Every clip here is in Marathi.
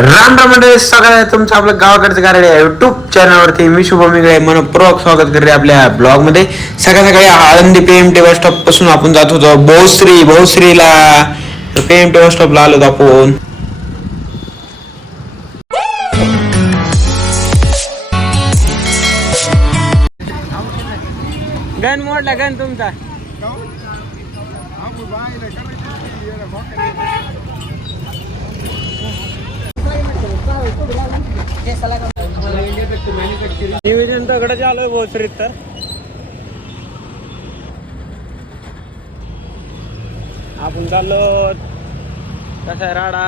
राम राम मंडळी, सगळ्या तुमचं आपलं गावाकडचं कार्य युट्यूब चॅनलवरती मी शुभम मिगळे मनपूर्वक स्वागत करते आपल्या ब्लॉग मध्ये. सकाळ सकाळी आळंदी PMT बस स्टॉप पासून आपण जात होतो बहुश्रीला. PMT बस स्टॉपला आलो आपण. गन मोडला गन तुमचा. निवेदन दगड आलोय भोसरीत. तर आपण चाललो कसा राडा.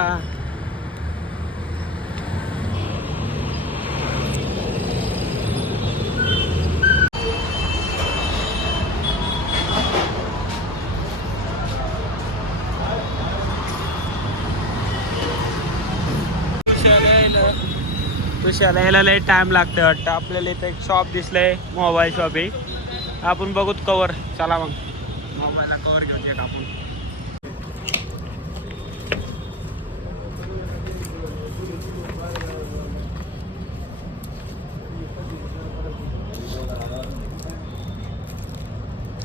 तुझ्याला यायला लय टाइम लागतोय वाटतं. आपल्याला इथं एक शॉप दिसलंय, मोबाईल शॉप आहे. आपण बघूत कवर. चला मग मोबाईलला कवर घेऊन येत आपण.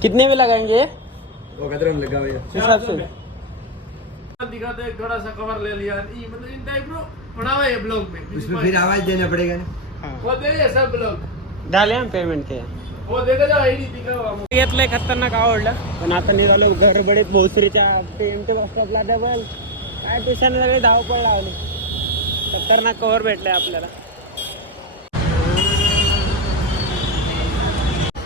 कितने में लगाएंगे? हिसाब से दिखाते एक थोड़ा सा कवर ले लिया मतलब इन टाइप नो बनावा है ब्लॉग में उसमें फिर आवाज देना पड़ेगा ना. वो दे ये सब ब्लॉग झाले हम पेमेंट के. वो देखा जा आईडी दिखावा. घेतलंय, खतरनाक आवडलं. पण आता निघालो गडबडीत भोसरीच्या PMT बस स्टॉपला. डबल काय दिवसाने सगळे धावपळ लावली. खतरनाक कव्हर भेटलंय आपल्याला.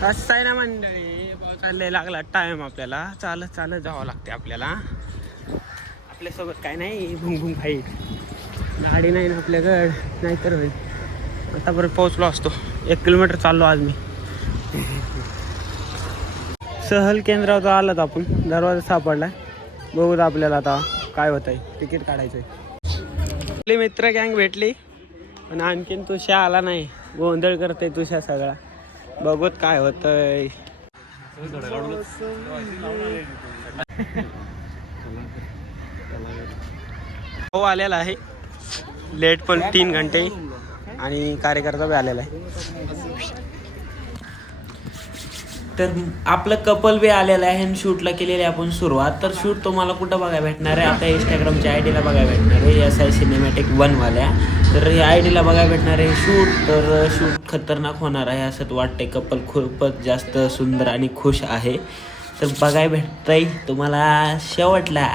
असं आहे ना मंडळी, पावसाला लागला टाइम. आपल्याला चालत चालत जावं लागते आपल्याला. आपल्यासोबत काय नाही, भुंग भुंग फाईट. गाडी नाही ना आपल्याकडं, नाहीतर होईल. आतापर्यंत पोहोचलो असतो. 1 किलोमीटर चाललो आज मी. सहल केंद्रावर आलात आपण. दरवाजा सापडला. बघूत आपल्याला आता काय होत आहे. तिकीट काढायचं आहे. आपली मित्र गँग भेटली, पण आणखीन तुषा आला नाही. गोंधळ करते तुषा सगळा. बघूत काय होतंय. हो आलेला आहे. लेट पण 3 घंटे. आणि कार्यकर्ता बी आलेला आहे. तर आपलं कपल बी आलेलं आहे आणि शूटला केलेली आपण सुरुवात. तर शूट तुम्हाला कुठं बघायला भेटणार आहे? आता इंस्टाग्रामच्या आयडीला बघायला भेटणार आहे, SI सिनेमॅटिक 1 वाल्या. तर या आयडीला बघायला भेटणार आहे शूट. तर शूट खतरनाक होणार आहे असं वाटतंय. कपल खूपच जास्त सुंदर आणि खुश आहे. तर बघायला भेटतंय तुम्हाला शेवटला.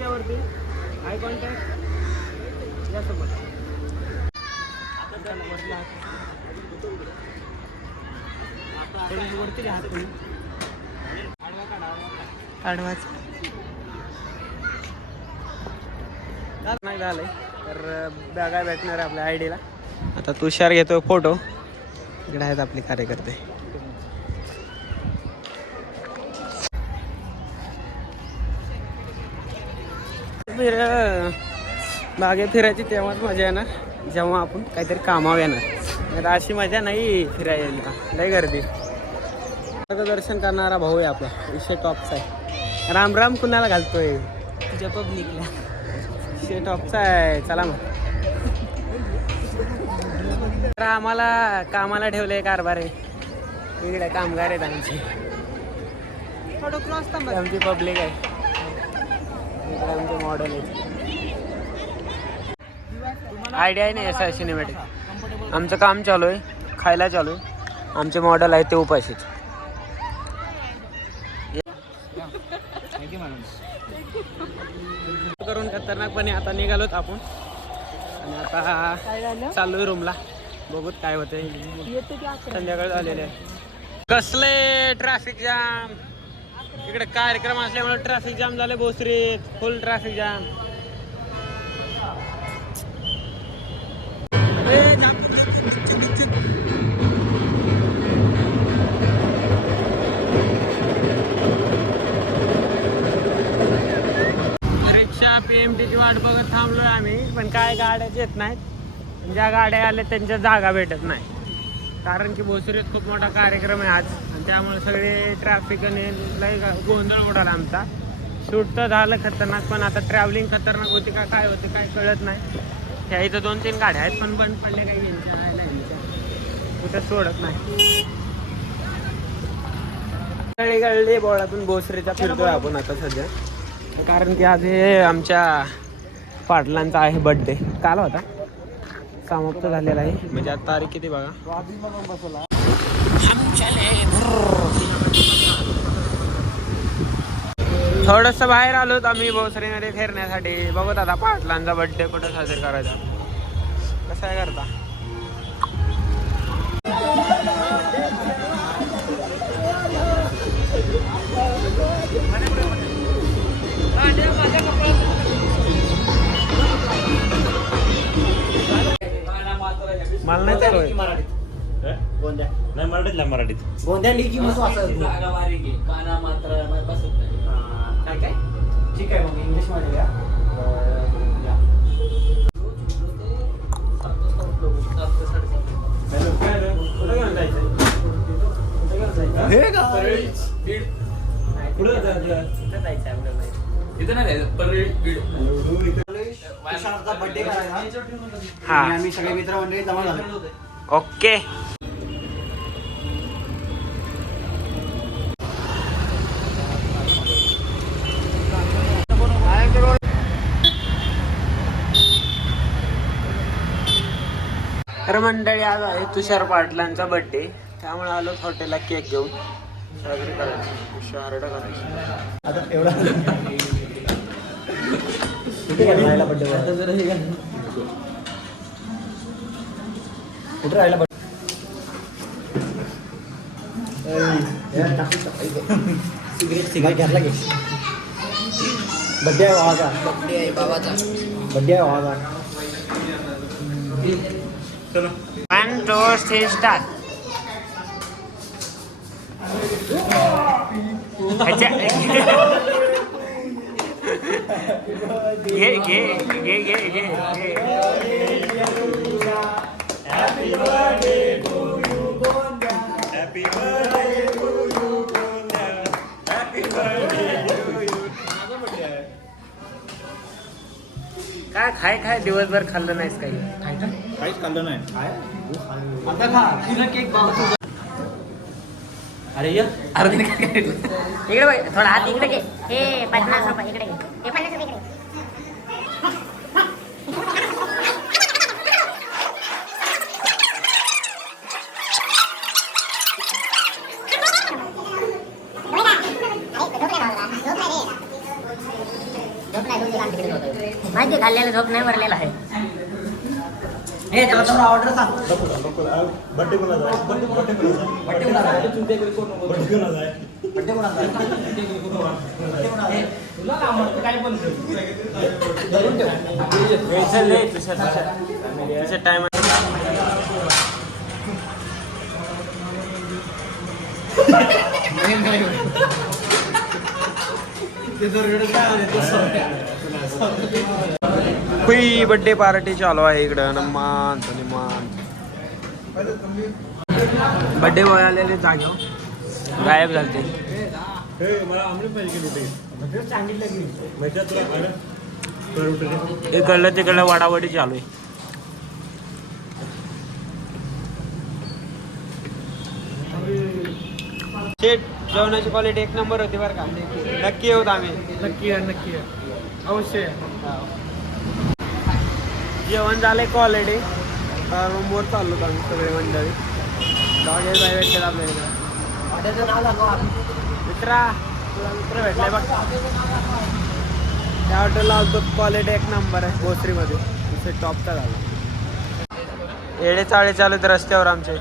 वरती आय कॉन्टॅक्ट यासोबत. वरती हात आडवाच नाही झालंय. तर बघायला भेटणार आहे आपल्या आयडीला. आता तुषार घेतोय फोटो. इकडे आहेत आपले कार्यकर्ते. बागे फिरायची तेव्हाच मजा येणार जेव्हा आपण काहीतरी कामावर येणार. अशी मजा नाही फिरायला. लय गर्दी. दर्शन करणारा भाऊ आहे आपला. विषय टॉपचा आहे. राम राम कुणाला घालतोय? तुझ्या पब्लिकला. विषय टॉपचा आहे. चला मग. तर आम्हाला कामाला ठेवलंय कारभार आहे. इकडे कामगार आहेत आमचे. थोडं क्रॉस आमची पब्लिक आहे. इकडे आमचे मॉडेल आहेत. आयडिया आहे नाही SI सिनेमॅटिक. आमचं काम चालू आहे, खायला चालू आहे. आमचे मॉडेल आहे ते उपाशीच. करून खतरनाकपणे आता निघालोत आपण. आणि आता चाललोय रूमला. बघूत काय होतंय. संध्याकाळ झालेले आहे. कसले ट्रॅफिक जाम. इकडे कार्यक्रम असल्यामुळे ट्रॅफिक जाम झाले भोसरीत. फुल ट्रॅफिक जाम. पण काय गाड्याच येत नाहीत. ज्या गाड्या आल्या त्यांच्या जागा भेटत नाही. कारण की भोसरीत खूप मोठा कार्यक्रम आहे आज आणि त्यामुळे सगळे ट्रॅफिक आणि लय गोंधळ उडाला आमचा. शूट तर झालं खतरनाक, पण आता ट्रॅव्हलिंग खतरनाक होती का काय होते काय कळत नाही. त्या इथं 2-3 गाड्या आहेत पण बंद पडले काही यांच्या आहे ना यांच्या कुठं सोडत नाही. गळी बोळातून भोसरीचा फिरतोय आपण आता सध्या, कारण की आज हे आमच्या पाटलांचा आहे बर्थडे. काल होता, समाप्त झालेला आहे. म्हणजे आता तारीख किती बघा. थोडंसं बाहेर आलोत आम्ही भोसरीमध्ये फिरण्यासाठी. बघत आता पाटलांचा बर्थडे कुठं साजरा करायचा, कसं आहे करता. मला नाही चालू आहे. नाही मराठीतला मराठीत गोंद्या लिखी मस्त काय काय ठीक आहे मग इंग्लिश मध्ये घ्या. कुठं घेऊन जायचं? बर्थडे करायला हा. आणि आम्ही सगळे मित्र मंडळी जमा झालो. ओके. तर मंडळी आज आहे तुषार पाटलांचा बर्थडे, त्यामुळे आलो हॉटेलला केक घेऊन साजरी करायची, शारडा करायची. आता एवढा कुठे राहिला बर्थडे? कुठे राहिला बर्थडे? सिगरेट घ्यायला घे. बर्थडे आहे भावाचा. बर्थडे आहे बाबाचा. बर्थडे आहे भावाचा. One, two, three, start. Happy birthday to you, Gonda. Happy birthday to you, Gonda. Happy birthday to you. काय खाय दिवसभर खाल्लं नाहीस काही? काहीच खाल्लं नाही. आता खा तुझा केक बाबा. अरे या अर्धी काय इकडे बघ, थोडा हात इकडे घे. हे 50 रुपये इकडे घे. हे 50 रुपये इकडे घे. माहिती खाल्लेला झोप नाही भरलेला आहे. हे त्याला तुम्हाला ऑर्डर सांग. बर्थडे कोणाचा आहे? बर्थडे कोणाचा आहे? बर्थडे कोणाचा आहे? बर्थडे कोणाचा आहे? तुला काय म्हणतो काय बोलतो? धरून ठेव. टाइम कुई बर्थडे पार्टी चालू आहे इकडं निमांत. बर्थडे बॉय आलेले जागेवर गायब झाले. मला आमलेट पाहिजे की सांगितलं तुला इकडलं तिकडलं वाडावडी चालू आहे. शेट जेवणाची क्वालिटी एक नंबर होती बरं का. नक्की येऊत आम्ही. नक्की अवश्य. जेवण झालंय क्वालिटी. रूमवर चाललो आम्ही सगळे मंडळी. जागे जाय भेटतात आपल्या इकडं. मित्रा तुला मित्र भेटलाय बघ. त्या हॉटेलला आलतो. क्वालिटी एक नंबर आहे भोसरीमध्ये. इथे टॉपचा झाला. येडे चाळे चालू रस्त्यावर आमचे.